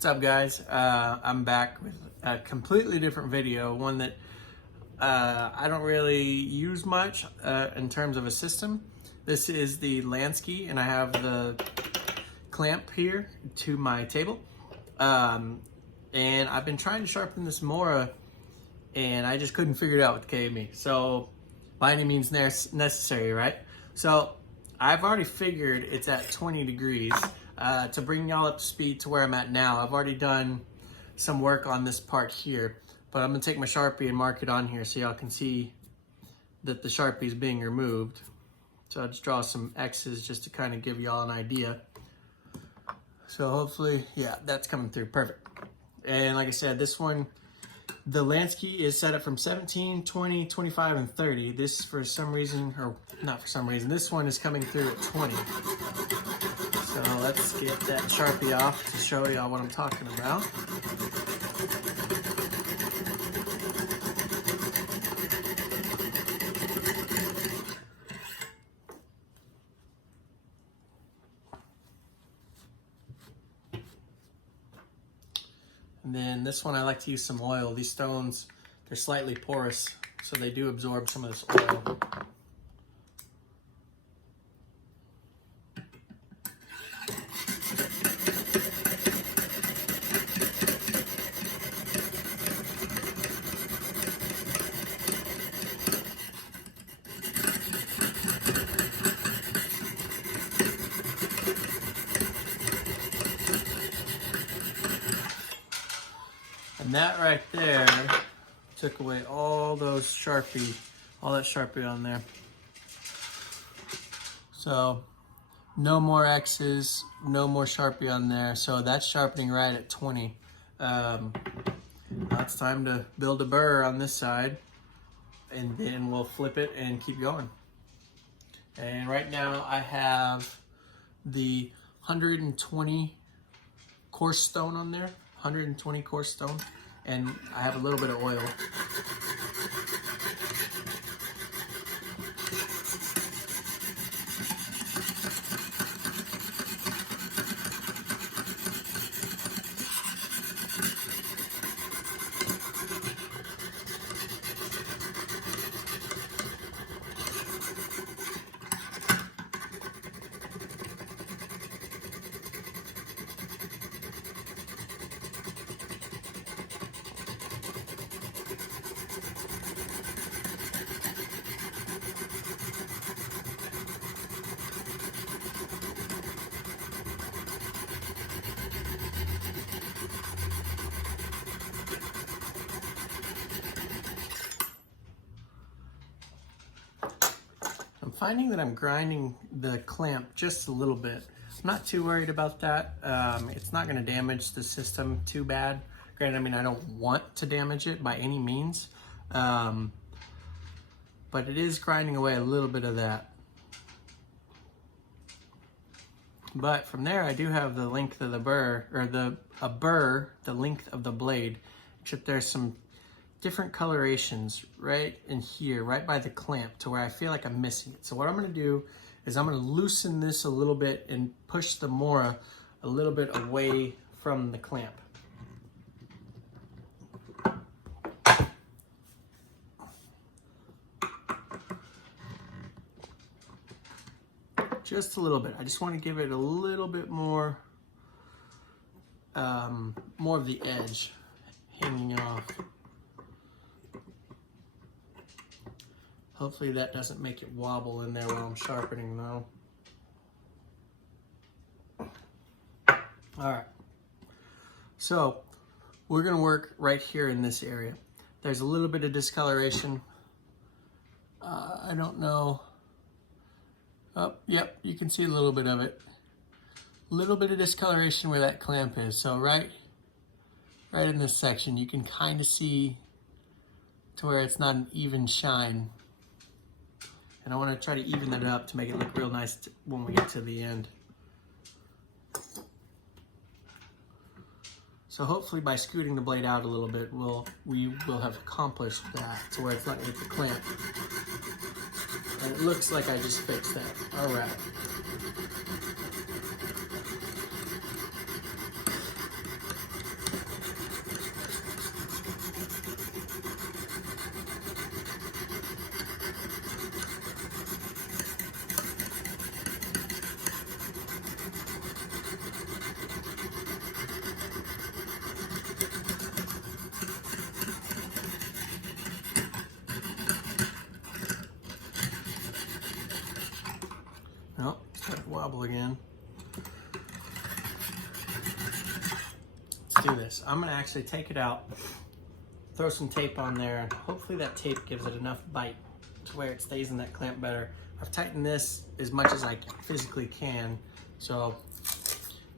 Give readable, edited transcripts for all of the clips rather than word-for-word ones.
What's up, guys? I'm back with a completely different video, one that I don't really use much in terms of a system. This is the Lansky, and I have the clamp here to my table. And I've been trying to sharpen this Mora, and I just couldn't figure it out with KME. So by any means necessary, right? So I've already figured it's at 20 degrees. To bring y'all up to speed to where I'm at now, I've already done some work on this part here, but I'm gonna take my Sharpie and mark it on here so y'all can see that the Sharpie is being removed. So I'll just draw some X's just to kind of give y'all an idea. So hopefully, yeah, that's coming through, perfect. And like I said, this one, the Lansky is set up from 17, 20, 25, and 30. This, for some reason, or not for some reason, this one is coming through at 20. So let's get that Sharpie off to show y'all what I'm talking about. And then this one, I like to use some oil. These stones, they're slightly porous, so they do absorb some of this oil. And that right there took away all those Sharpie, all that Sharpie on there. So no more X's, no more Sharpie on there. So that's sharpening right at 20. Now it's time to build a burr on this side, and then we'll flip it and keep going. And right now I have the 120 coarse stone on there, 120 coarse stone, and I have a little bit of oil. I'm finding that I'm grinding the clamp just a little bit. I'm not too worried about that. It's not gonna damage the system too bad. Granted, I mean, I don't want to damage it by any means, but it is grinding away a little bit of that. But from there, I do have the length of the burr, or the length of the blade, except there's some different colorations right in here, right by the clamp, to where I feel like I'm missing it. So what I'm gonna do is I'm gonna loosen this a little bit and push the Mora a little bit away from the clamp. Just a little bit. I just want to give it a little bit more, more of the edge hanging off. Hopefully that doesn't make it wobble in there while I'm sharpening though. All right, so we're gonna work right here in this area. There's a little bit of discoloration. I don't know. Oh, yep, you can see a little bit of it. A little bit of discoloration where that clamp is. So right in this section, you can kind of see to where it's not an even shine. And I want to try to even that up to make it look real nice when we get to the end. So hopefully by scooting the blade out a little bit, we will have accomplished that to where it's not going to hit the clamp. And it looks like I just fixed that. All right. wobble again. Let's do this. I'm gonna actually take it out, throw some tape on there, and hopefully that tape gives it enough bite to where it stays in that clamp better. I've tightened this as much as I physically can, so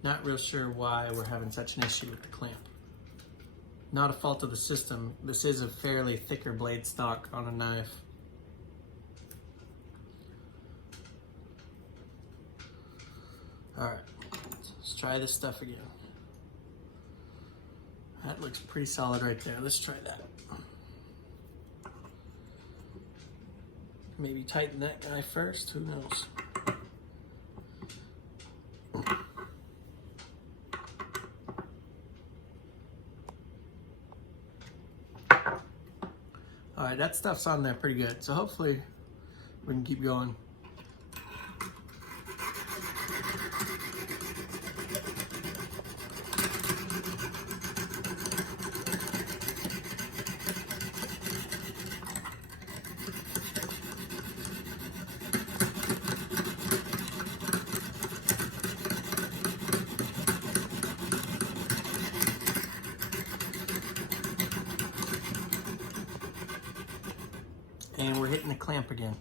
not real sure why we're having such an issue with the clamp. Not a fault of the system. This is a fairly thicker blade stock on a knife. All right, let's try this stuff again. That looks pretty solid right there. Let's try that. Maybe tighten that guy first, who knows? All right, that stuff's on there pretty good. So hopefully we can keep going. And we're hitting the clamp again.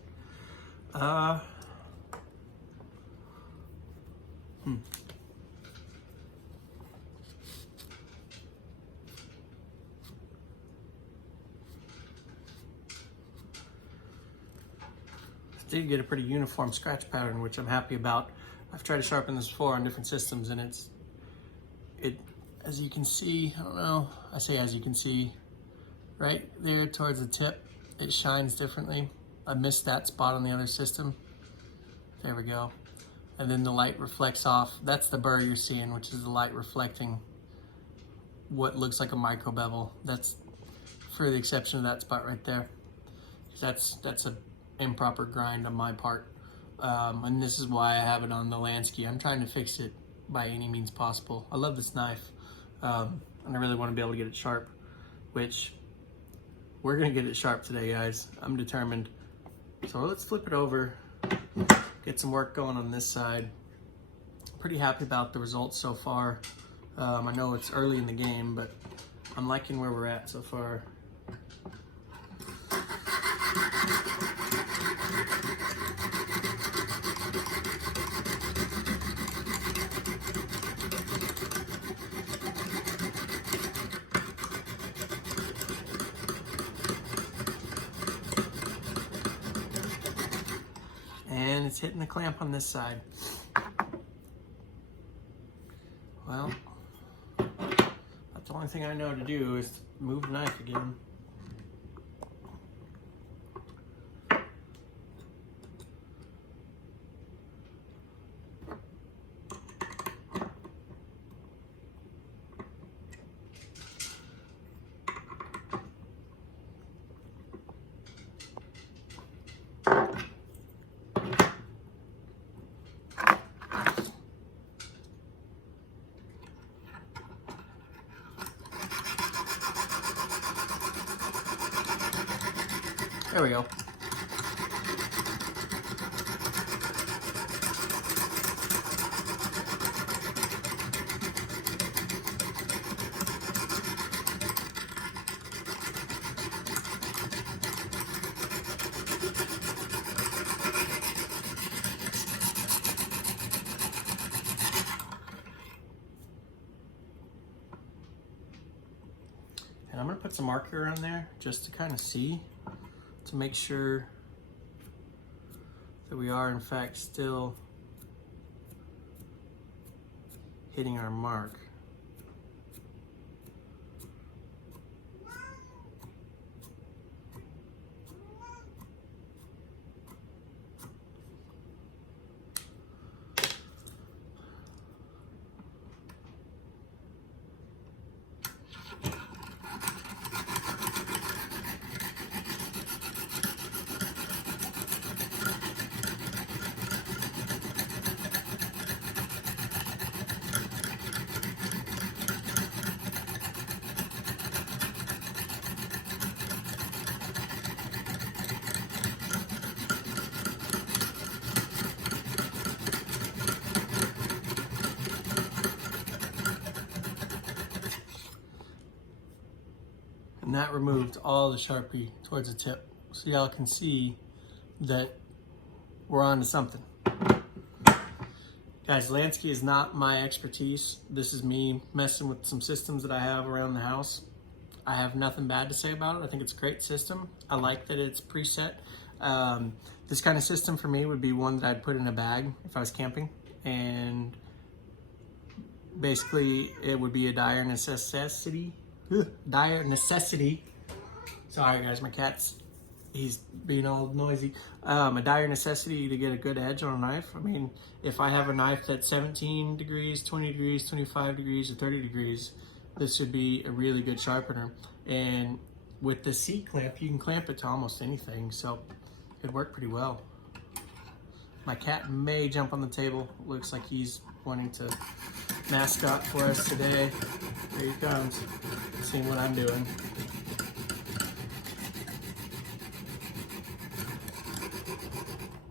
Did get a pretty uniform scratch pattern, which I'm happy about. I've tried to sharpen this before on different systems, and it as you can see, I don't know, I say as you can see, right there towards the tip, it shines differently. I missed that spot on the other system. There we go. And then the light reflects off. That's the burr you're seeing, which is the light reflecting what looks like a micro bevel. That's for the exception of that spot right there. That's a improper grind on my part. And this is why I have it on the Lansky. I'm trying to fix it by any means possible. I love this knife, and I really want to be able to get it sharp, which we're gonna get it sharp today, guys. I'm determined. So let's flip it over, get some work going on this side. Pretty happy about the results so far. I know it's early in the game, but I'm liking where we're at so far. And it's hitting the clamp on this side. Well, that's the only thing I know to do is move the knife again. There we go. And I'm gonna put some marker on there just to kind of see, to make sure that we are in fact still hitting our mark. And that removed all the Sharpie towards the tip. So y'all can see that we're on to something. Guys, Lansky is not my expertise. This is me messing with some systems that I have around the house. I have nothing bad to say about it. I think it's a great system. I like that it's preset. This kind of system for me would be one that I'd put in a bag if I was camping. And basically it would be a dire necessity. Sorry guys, my cat's, he's being all noisy. A dire necessity to get a good edge on a knife. I mean, if I have a knife that's 17 degrees, 20 degrees, 25 degrees, or 30 degrees, this would be a really good sharpener. And with the C-clamp, you can clamp it to almost anything, so it'd work pretty well. My cat may jump on the table. Looks like he's wanting to mascot for us today. Here he comes, seeing what I'm doing.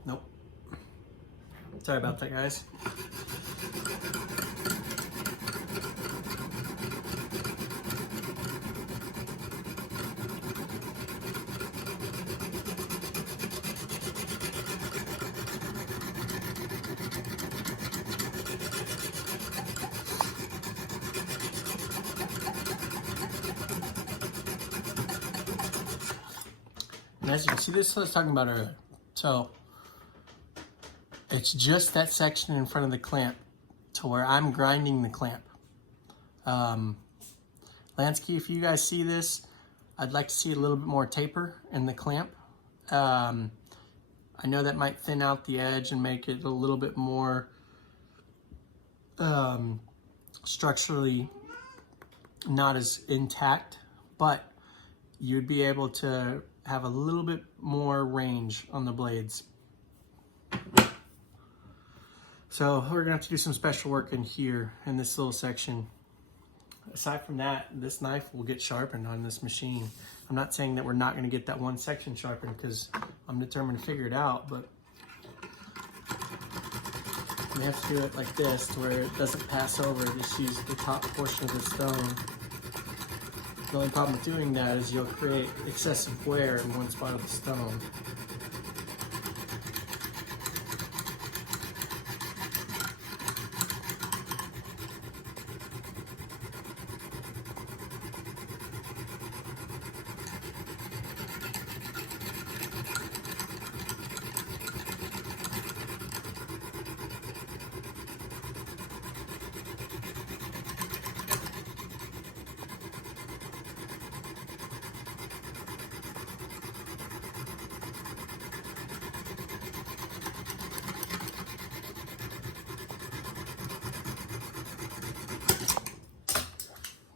Nope. Sorry about that, guys. And as you can see, this is what I was talking about earlier. So it's just that section in front of the clamp to where I'm grinding the clamp. Lansky, if you guys see this, I'd like to see a little bit more taper in the clamp. I know that might thin out the edge and make it a little bit more structurally not as intact, but you'd be able to have a little bit more range on the blades. So we're gonna have to do some special work in here in this little section. Aside from that, this knife will get sharpened on this machine. I'm not saying that we're not gonna get that one section sharpened because I'm determined to figure it out, but we have to do it like this to where it doesn't pass over. Just use the top portion of the stone. The only problem with doing that is you'll create excessive wear in one spot of the stone.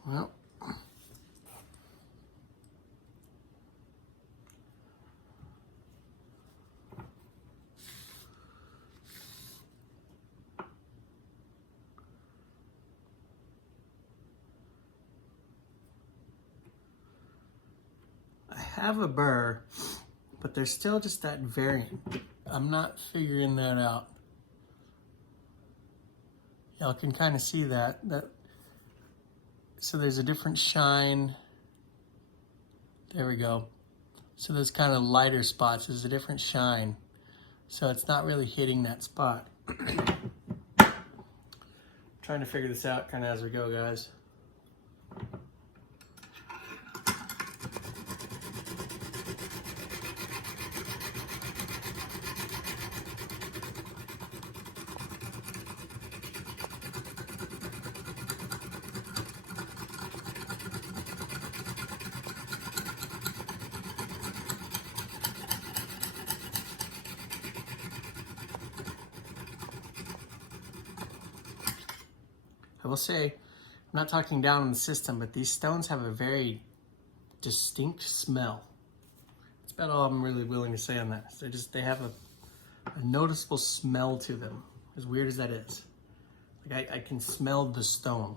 Well, I have a burr, but there's still just that variant. I'm not figuring that out. Y'all can kind of see that. So there's a different shine. There we go. So those kind of lighter spots, there's a different shine. So it's not really hitting that spot. Trying to figure this out kind of as we go, guys. I will say, I'm not talking down on the system, but these stones have a very distinct smell. That's about all I'm really willing to say on that. They have a noticeable smell to them, as weird as that is. Like I can smell the stone.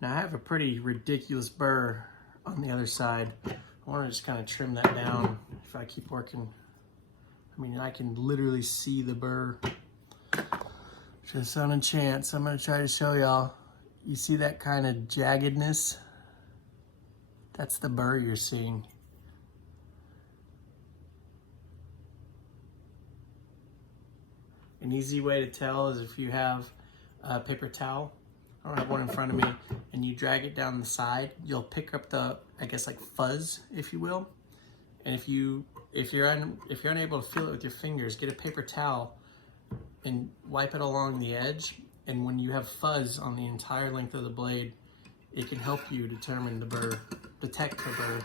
Now I have a pretty ridiculous burr on the other side. I want to just kind of trim that down if I keep working. I mean, I can literally see the burr. Just on a chance, I'm gonna try to show y'all. You see that kind of jaggedness? That's the burr you're seeing. An easy way to tell is if you have a paper towel, I don't have one in front of me, and you drag it down the side, you'll pick up the, I guess, like fuzz, if you will. And if you're unable to feel it with your fingers, get a paper towel and wipe it along the edge. And when you have fuzz on the entire length of the blade, it can help you determine the burr, detect the burr.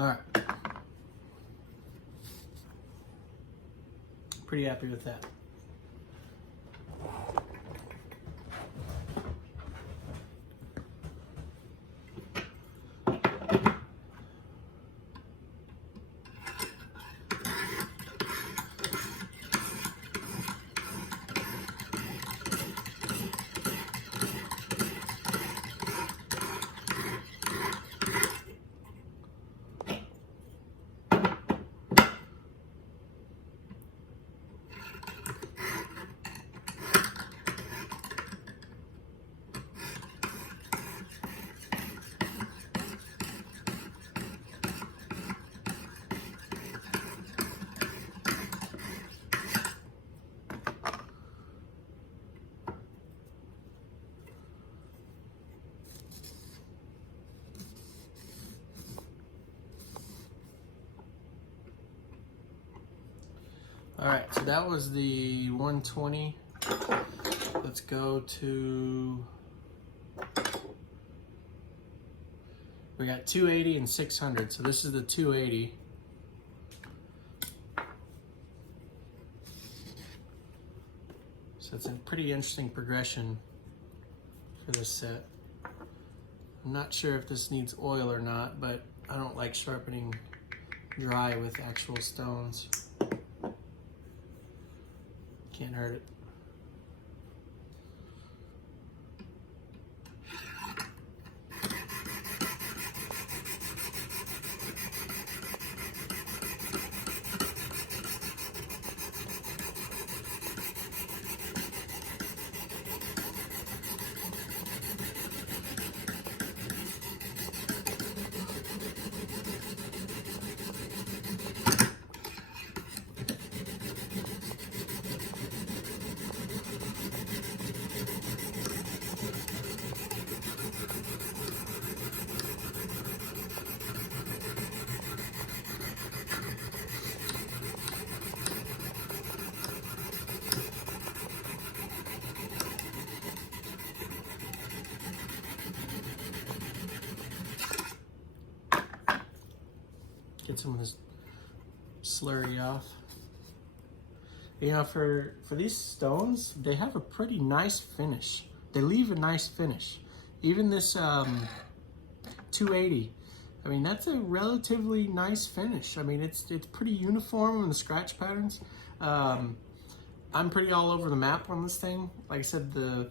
All right. Pretty happy with that. All right, so that was the 120. Let's go to, we got 280 and 600. So this is the 280. So it's a pretty interesting progression for this set. I'm not sure if this needs oil or not, but I don't like sharpening dry with actual stones. Can't hurt it. Get some of this slurry off. You know, for these stones, they have a pretty nice finish. They leave a nice finish. Even this 280, I mean, that's a relatively nice finish. I mean, it's pretty uniform in the scratch patterns. I'm pretty all over the map on this thing. Like I said, the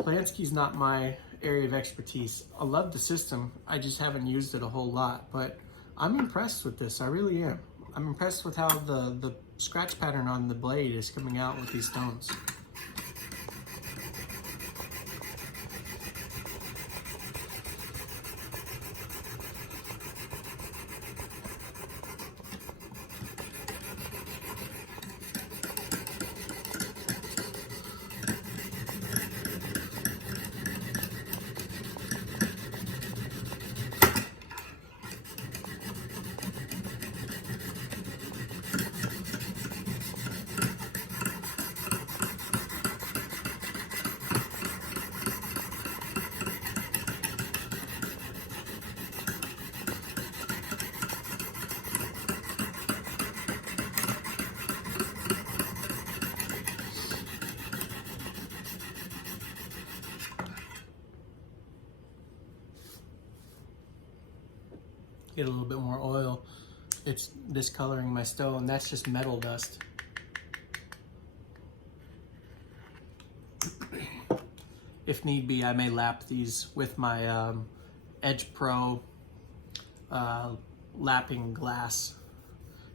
Lansky's not my area of expertise. I love the system. I just haven't used it a whole lot, but I'm impressed with this. I really am. I'm impressed with how the scratch pattern on the blade is coming out with these stones. Get a little bit more oil. It's discoloring my stone. That's just metal dust. If need be, I may lap these with my Edge Pro lapping glass.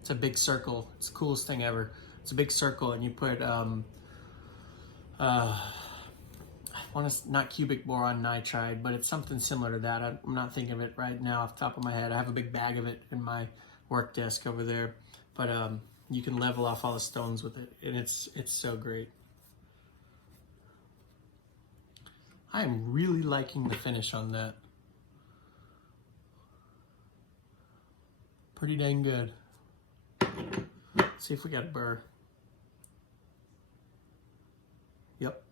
It's a big circle. It's the coolest thing ever. It's a big circle, and you put not cubic boron nitride, but it's something similar to that. I'm not thinking of it right now off the top of my head. I have a big bag of it in my work desk over there, but you can level off all the stones with it, and it's so great. I am really liking the finish on that. Pretty dang good. Let's see if we got a burr. Yep.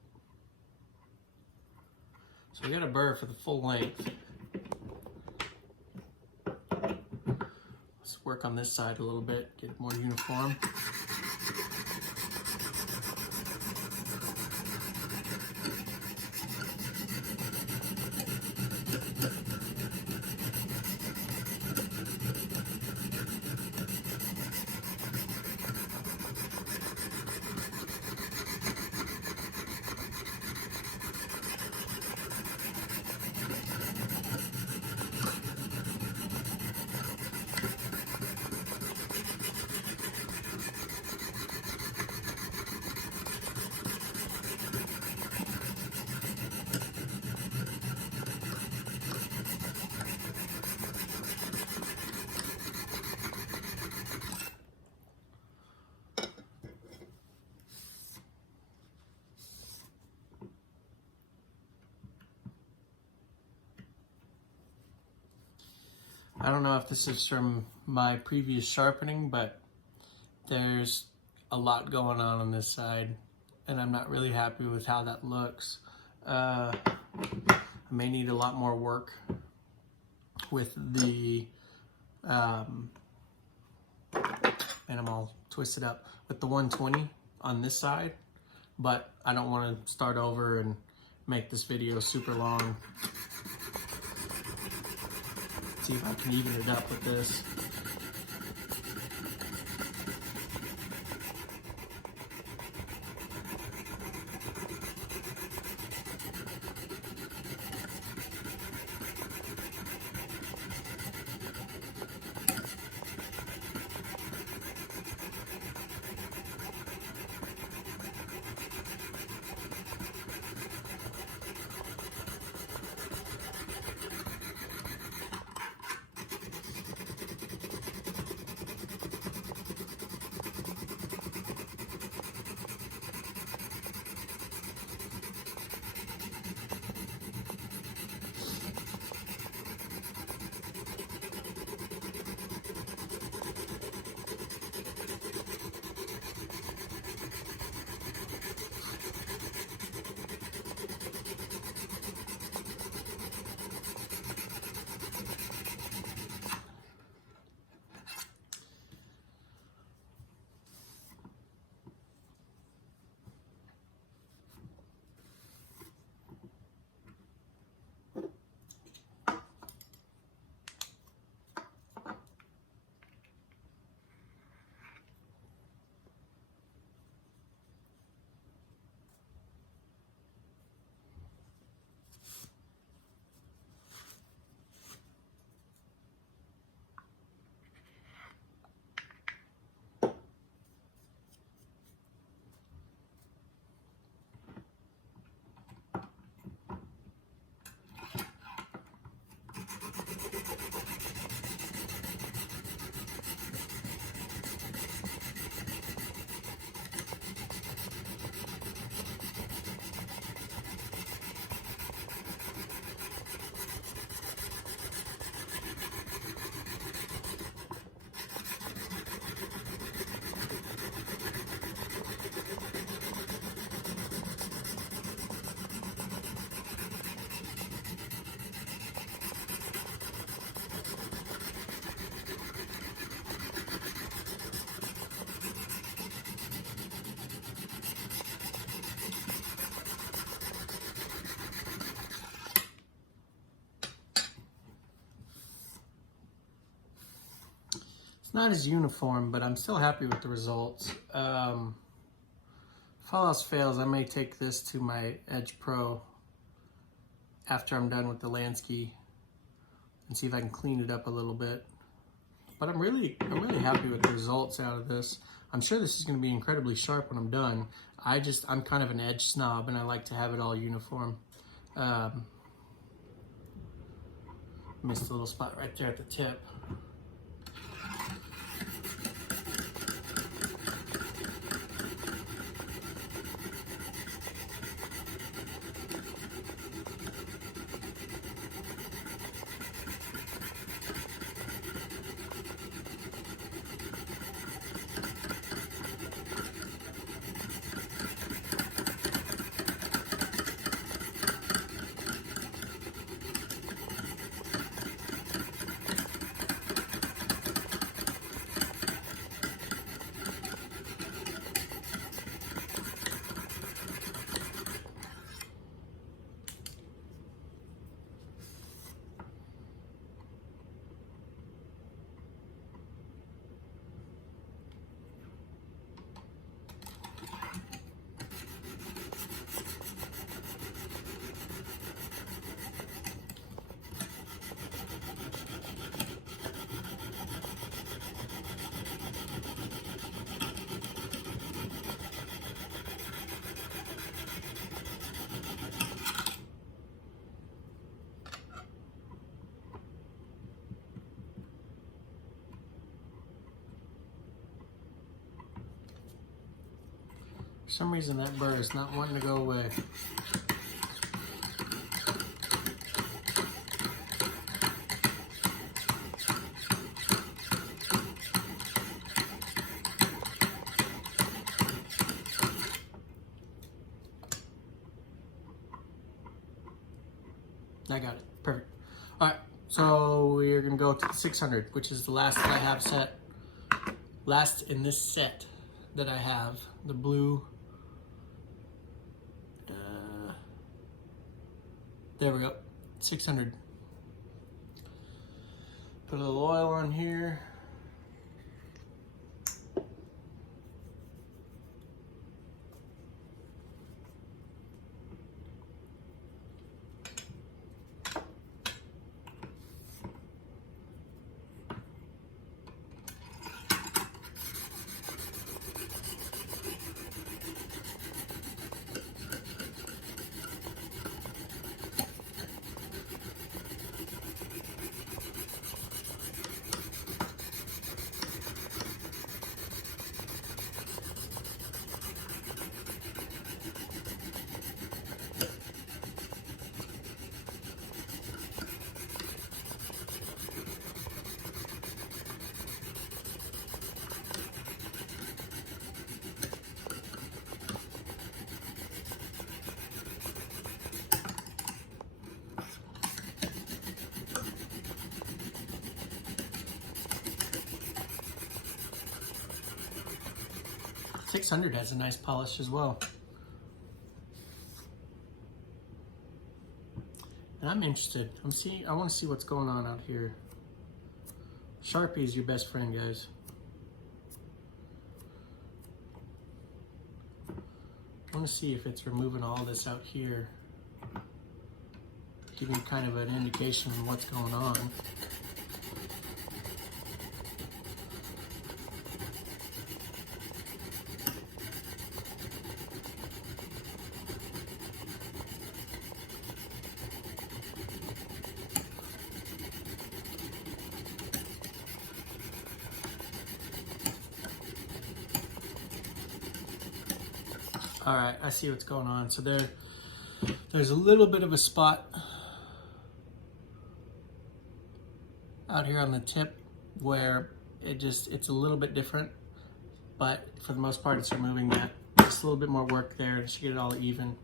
So we got a burr for the full length. Let's work on this side a little bit, get it more uniform. I don't know if this is from my previous sharpening, but there's a lot going on this side, and I'm not really happy with how that looks. I may need a lot more work with the, and I'm all twisted up, with the 120 on this side, but I don't want to start over and make this video super long. See if I can even it up with this. not as uniform, but I'm still happy with the results. If all else fails, I may take this to my Edge Pro after I'm done with the Lansky and see if I can clean it up a little bit. But I'm really happy with the results out of this. I'm sure this is going to be incredibly sharp when I'm done. I'm kind of an edge snob, and I like to have it all uniform. Missed a little spot right there at the tip. For some reason that burr is not wanting to go away. I got it. Perfect. All right, so we're gonna go to the 600, which is the last that I have set. Last in this set that I have, the blue. There we go, 600. Put a little oil on here. .600 has a nice polish as well. And I'm interested. I want to see what's going on out here. Sharpie is your best friend, guys. I want to see if it's removing all this out here. Give me kind of an indication of what's going on. All right, I see what's going on. So there's a little bit of a spot out here on the tip where it's a little bit different, but for the most part it's removing that. Just a little bit more work there to get it all even.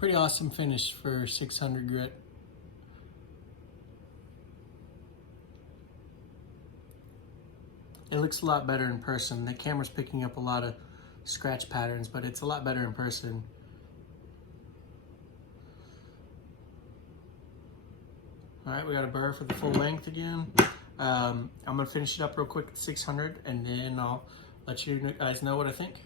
Pretty awesome finish for 600 grit. It looks a lot better in person. The camera's picking up a lot of scratch patterns, but it's a lot better in person. All right, we got a burr for the full length again. I'm gonna finish it up real quick at 600, and then I'll let you guys know what I think.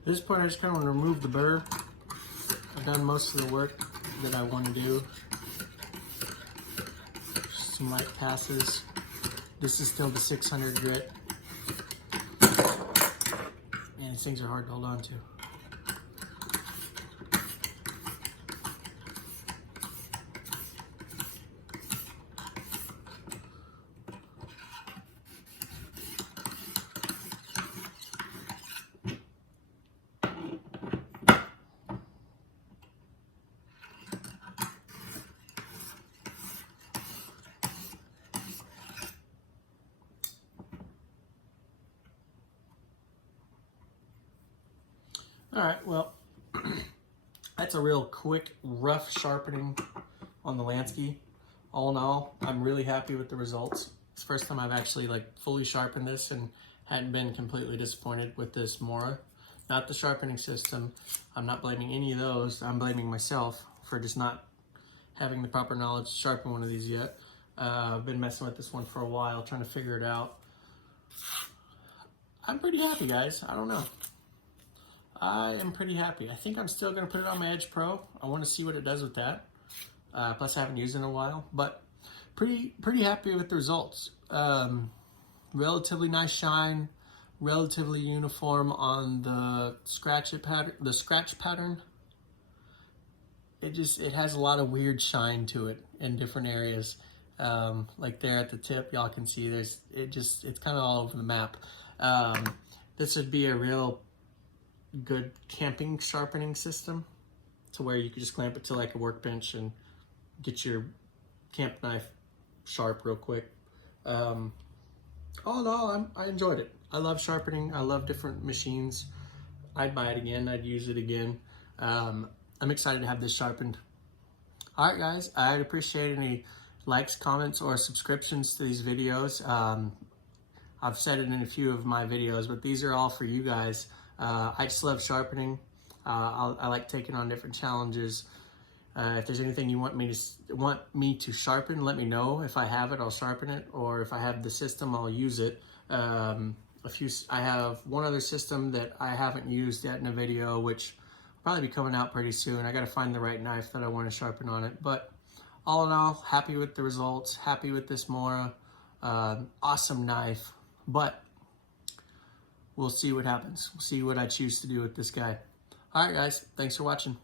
At this point, I just kind of want to remove the burr. I've done most of the work that I want to do. Just some light passes. This is still the 600 grit. Man, these things are hard to hold on to. All right, well, that's a real quick, rough sharpening on the Lansky. All in all, I'm really happy with the results. It's the first time I've actually fully sharpened this and hadn't been completely disappointed with this Mora. Not the sharpening system. I'm not blaming any of those. I'm blaming myself for just not having the proper knowledge to sharpen one of these yet. I've been messing with this one for a while, trying to figure it out. I'm pretty happy, guys. I don't know. I am pretty happy. I think I'm still going to put it on my Edge Pro. I want to see what it does with that. Plus, I haven't used it in a while, but pretty happy with the results. Relatively nice shine, relatively uniform on the scratch pattern. It has a lot of weird shine to it in different areas. Like there at the tip, y'all can see it's kind of all over the map. This would be a real good camping sharpening system, to where you could just clamp it to like a workbench and get your camp knife sharp real quick. All in all, I enjoyed it. I love sharpening. I love different machines. I'd buy it again. I'd use it again. I'm excited to have this sharpened. All right, guys, I'd appreciate any likes, comments, or subscriptions to these videos. I've said it in a few of my videos, but these are all for you guys. I just love sharpening. I like taking on different challenges. If there's anything you want me to sharpen, let me know. If I have it, I'll sharpen it, or if I have the system, I'll use it. I have one other system that I haven't used yet in a video, which will probably be coming out pretty soon. I got to find the right knife that I want to sharpen on it. But all in all, happy with the results. Happy with this Mora. Awesome knife, but we'll see what happens. We'll see what I choose to do with this guy. All right, guys, thanks for watching.